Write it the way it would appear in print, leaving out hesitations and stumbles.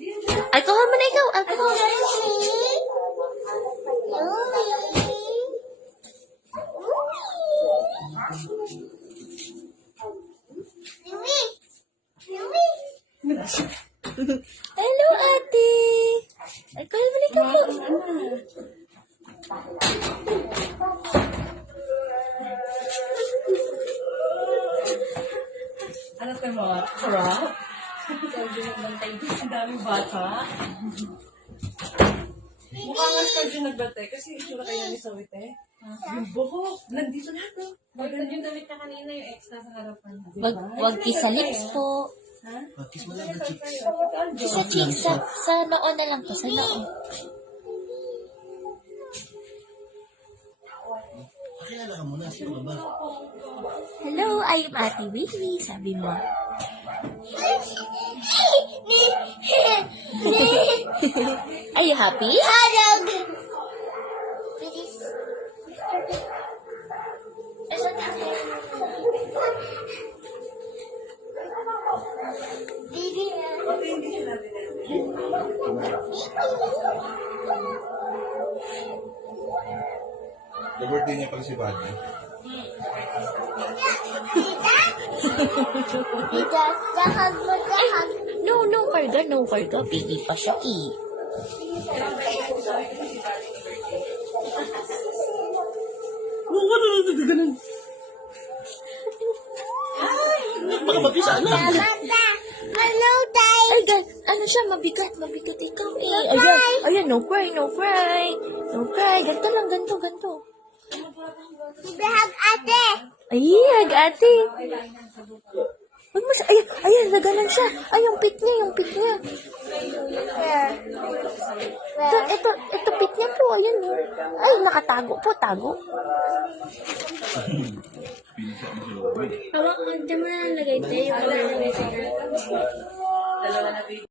Alcohol mo na ikaw. Alcohol. Hello, ate. Alcohol mo na ikaw po. Ano kayo mga sarap? Ang daming bata. Mukha nga sa nagbantay kasi itsura kayo ni Sawite. Yung buhok, nandito lahat no? Bakit yung damit na kanina yung ex na sa harapan? Wag kiss sa lips po. Kiss mo lang the cheeks. Kiss sa cheeks. Sa noo na lang po. Sa noo. Pakilala ka muna. Sino ka ba? Hello, I'm Ate Winnie. Sabi mo. Are you happy? The birthday niya pala si Buddy. No karga, no karga. Baby pa siya eh. Ganun. Baka mapisa na. Ay, ano siya, mabigat ikaw eh. Ayan, no cry. No cry, ganito lang, ganito. Ay, hag ate. Huwag mo ayan, naganan siya. Ay, yung pit niya. Ito pit niya po, ayan. Ay, nakatago po, tago. Hawak, konti mo na nalagay tayo. Yung